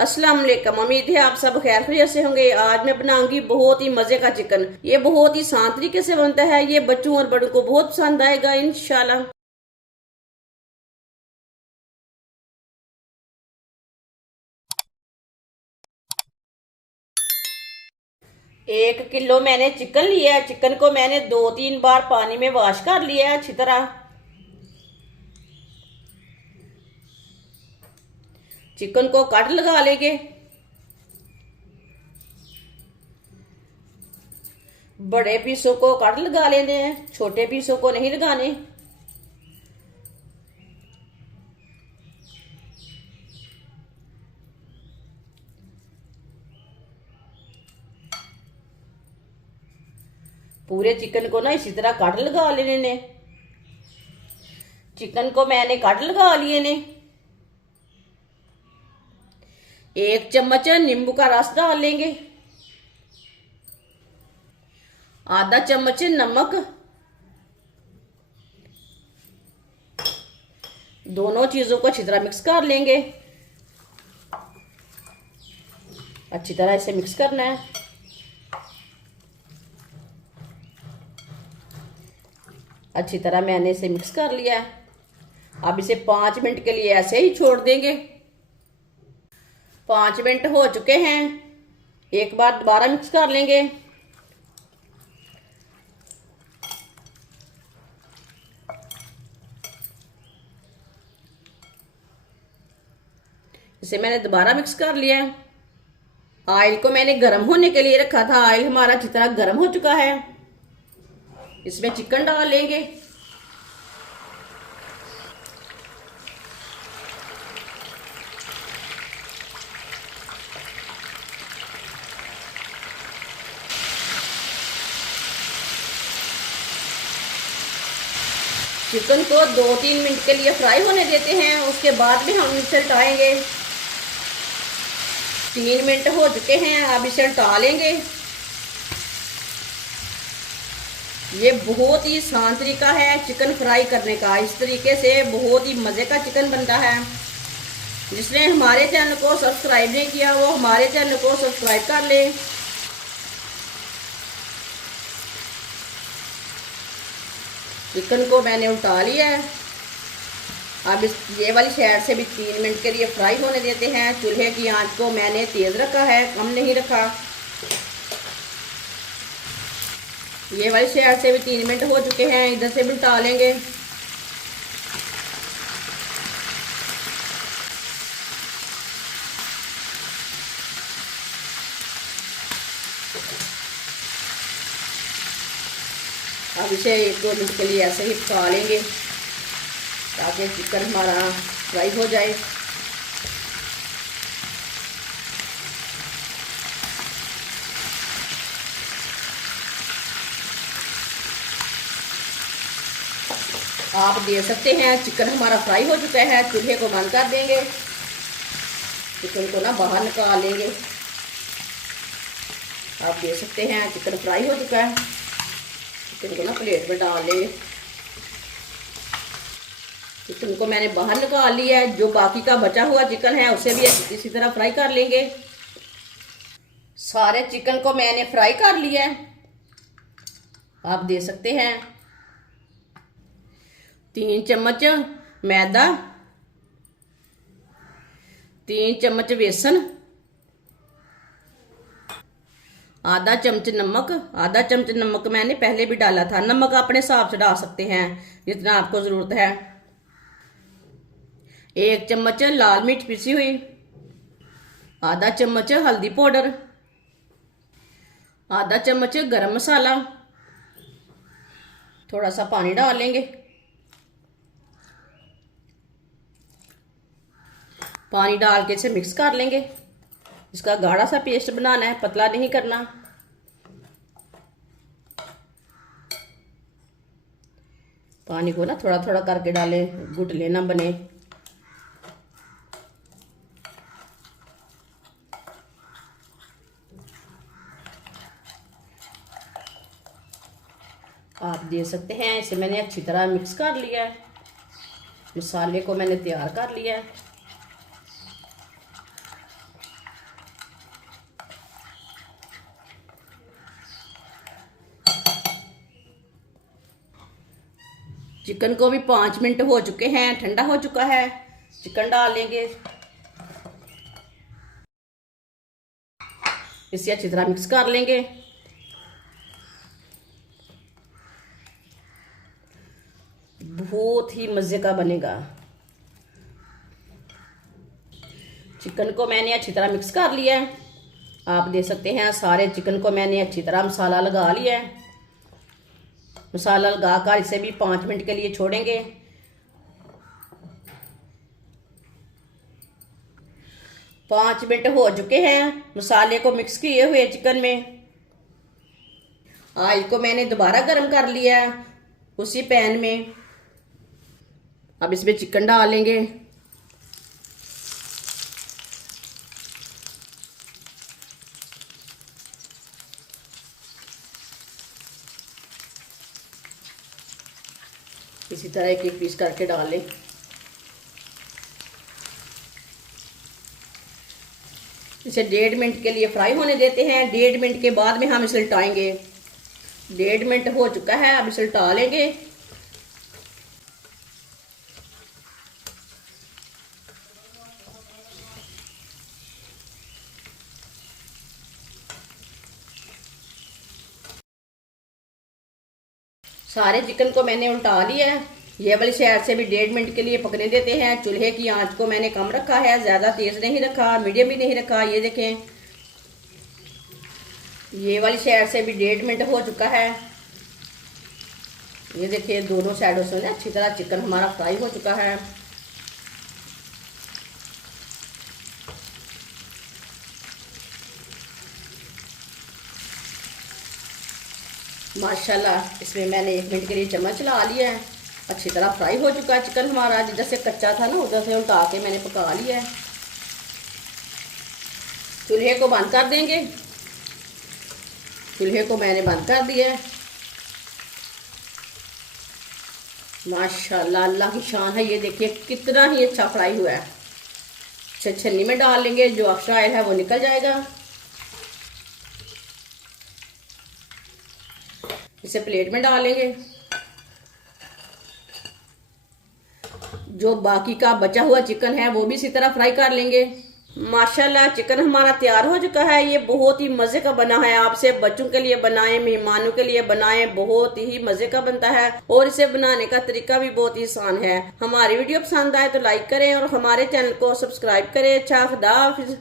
अस्सलाम वालेकुम। उम्मीद है आप सब खैर खैरियत से होंगे। आज मैं बनाऊंगी बहुत ही मजे का चिकन। ये बहुत ही आसान तरीके से बनता है। ये बच्चों और बड़ों को बहुत पसंद आएगा इंशाल्लाह। एक किलो मैंने चिकन लिया है। चिकन को मैंने 2-3 बार पानी में वॉश कर लिया है अच्छी तरह। चिकन को कट लगा लेंगे। बड़े पीसों को कट लगा लेने हैं, छोटे पीसों को नहीं लगाने। पूरे चिकन को ना इसी तरह कट लगा लेने ने। चिकन को मैंने कट लगा लिए ने। 1 चम्मच नींबू का रस डाल लेंगे। आधा चम्मच नमक। दोनों चीजों को अच्छी तरह मिक्स कर लेंगे। अच्छी तरह इसे मिक्स करना है। अच्छी तरह मैंने इसे मिक्स कर लिया है। अब इसे 5 मिनट के लिए ऐसे ही छोड़ देंगे। 5 मिनट हो चुके हैं। एक बार दोबारा मिक्स कर लेंगे। इसे मैंने दोबारा मिक्स कर लिया है। ऑयल को मैंने गर्म होने के लिए रखा था। ऑयल हमारा अच्छी तरह गर्म हो चुका है। इसमें चिकन डाल लेंगे। चिकन को 2-3 मिनट के लिए फ्राई होने देते हैं। उसके बाद में हम इसे हटाएंगे। 3 मिनट हो चुके हैं। अब इसे हटा लेंगे। ये बहुत ही आसान तरीका है चिकन फ्राई करने का। इस तरीके से बहुत ही मज़े का चिकन बनता है। जिसने हमारे चैनल को सब्सक्राइब नहीं किया वो हमारे चैनल को सब्सक्राइब कर ले। चिकन को मैंने उल्टा लिया है। अब ये वाली साइड से भी 3 मिनट के लिए फ्राई होने देते हैं। चूल्हे की आंच को मैंने तेज़ रखा है, कम नहीं रखा। ये वाली साइड से भी 3 मिनट हो चुके हैं। इधर से भी उल्टा लेंगे। अब इसे 1-2 मिनट के लिए ऐसे ही पका लेंगे ताकि चिकन हमारा फ्राई हो जाए। आप देख सकते हैं चिकन हमारा फ्राई हो चुका है। चूल्हे को बंद कर देंगे। चिकन को ना बाहर निकाल लेंगे। आप देख सकते हैं चिकन फ्राई हो चुका है। चिकन को ना प्लेट में डाल लेंगे। चिकन को मैंने बाहर निकाल लिया है। जो बाकी का बचा हुआ चिकन है उसे भी इसी तरह फ्राई कर लेंगे। सारे चिकन को मैंने फ्राई कर लिया है। आप देख सकते हैं 3 चम्मच मैदा, 3 चम्मच बेसन, आधा चम्मच नमक। आधा चम्मच नमक मैंने पहले भी डाला था। नमक अपने हिसाब से डाल सकते हैं जितना आपको ज़रूरत है। 1 चम्मच लाल मिर्च पिसी हुई, आधा चम्मच हल्दी पाउडर, आधा चम्मच गरम मसाला। थोड़ा सा पानी डाल लेंगे। पानी डाल के इसे मिक्स कर लेंगे। इसका गाढ़ा सा पेस्ट बनाना है, पतला नहीं करना। पानी को ना थोड़ा थोड़ा करके डालें, गुठली ना बने। आप देख सकते हैं इसे मैंने अच्छी तरह मिक्स कर लिया है। मसाले को मैंने तैयार कर लिया है। चिकन को भी 5 मिनट हो चुके हैं, ठंडा हो चुका है। चिकन डाल लेंगे, इसे अच्छी तरह मिक्स कर लेंगे। बहुत ही मज़े का बनेगा। चिकन को मैंने अच्छी तरह मिक्स कर लिया है। आप देख सकते हैं सारे चिकन को मैंने अच्छी तरह मसाला लगा लिया है। मसाला लगाकर इसे भी 5 मिनट के लिए छोड़ेंगे। 5 मिनट हो चुके हैं मसाले को मिक्स किए हुए चिकन में। ऑयल को मैंने दोबारा गर्म कर लिया है उसी पैन में। अब इसमें चिकन डाल लेंगे। इसी तरह एक एक पीस करके डाल लें। इसे 1.5 मिनट के लिए फ्राई होने देते हैं। 1.5 मिनट के बाद में हम इसे उल्टाएंगे। 1.5 मिनट हो चुका है, अब इसे उल्टा लेंगे। सारे चिकन को मैंने उल्टा लिया है। ये वाली साइड से भी 1.5 मिनट के लिए पकने देते हैं। चूल्हे की आंच को मैंने कम रखा है, ज़्यादा तेज़ नहीं रखा, मीडियम भी नहीं रखा। ये देखें, ये वाली साइड से भी 1.5 मिनट हो चुका है। ये देखिए दोनों साइडों से अच्छी तरह चिकन हमारा फ्राई हो चुका है। माशाल्लाह इसमें मैंने 1 मिनट के लिए चम्मच चला लिया है। अच्छी तरह फ्राई हो चुका है चिकन हमारा। जैसे कच्चा था ना उधर से उल्टा के मैंने पका लिया है। चूल्हे को बंद कर देंगे। चूल्हे को मैंने बंद कर दिया है। माशाल्लाह अल्लाह की शान है। ये देखिए कितना ही अच्छा फ्राई हुआ है। इसे छन्नी में डाल लेंगे, जो एक्स्ट्रा ऑयल है वो निकल जाएगा। इसे प्लेट में डालेंगे। जो बाकी का बचा हुआ चिकन है वो भी इसी तरह फ्राई कर लेंगे। माशाल्लाह चिकन हमारा तैयार हो चुका है। ये बहुत ही मज़े का बना है। आपसे बच्चों के लिए बनाएं, मेहमानों के लिए बनाएं, बहुत ही मज़े का बनता है। और इसे बनाने का तरीका भी बहुत ही आसान है। हमारी वीडियो पसंद आए तो लाइक करें और हमारे चैनल को सब्सक्राइब करें। अच्छा खुदा हाफिज़।